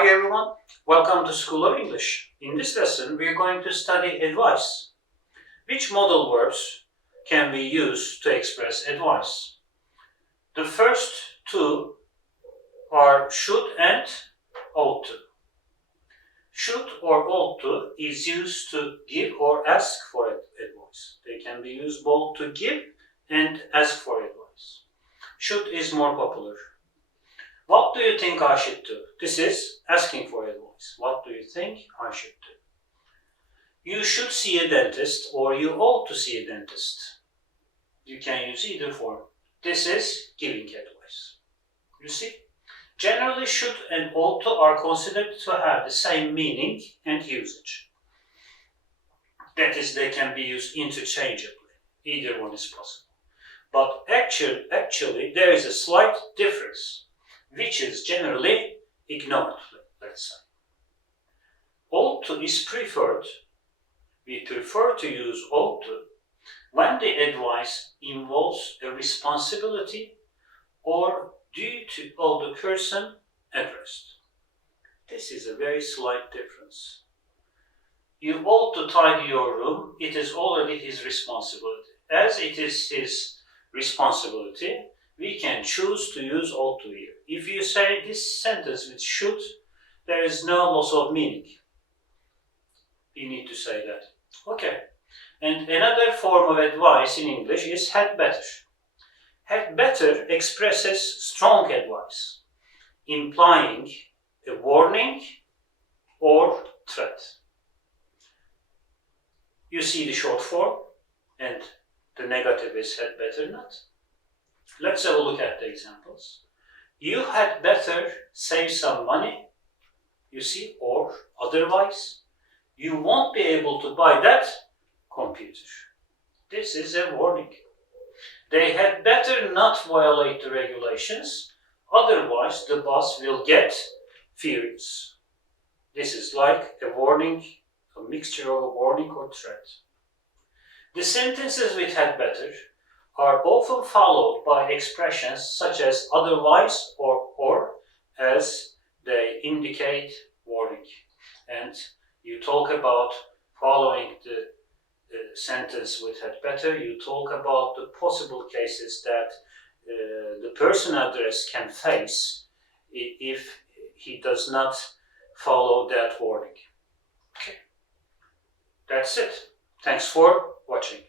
Hi everyone, welcome to School of English. In this lesson, we are going to study advice. Which modal verbs can we use to express advice? The first two are should and ought to. Should or ought to is used to give or ask for advice. They can be used both to give and ask for advice. Should is more popular. What do you think I should do? This is asking for advice. What do you think I should do? You should see a dentist or you ought to see a dentist. You can use either form. This is giving advice. You see? Generally, should and ought to are considered to have the same meaning and usage. That is, they can be used interchangeably. Either one is possible. But actually there is a slight difference, which is generally ignored, let's say. Ought to is preferred. We prefer to use ought to when the advice involves a responsibility or duty of the person addressed. This is a very slight difference. You ought to tidy your room. It is already his responsibility. As it is his responsibility, we can choose to use ought to here. If you say this sentence with should, there is no loss of meaning. You need to say that. Okay. And another form of advice in English is had better. Had better expresses strong advice, implying a warning or threat. You see the short form, and the negative is had better not. Let's have a look at the examples. You had better save some money, you see, or otherwise you won't be able to buy that computer. This is a warning. They had better not violate the regulations, otherwise the boss will get furious. This is like a warning, a mixture of a warning or threat. The sentences with had better are often followed by expressions such as otherwise or as they indicate warning. And you talk about following the sentence with had better, you talk about the possible cases that the person addressed can face if he does not follow that warning. Okay, that's it. Thanks for watching.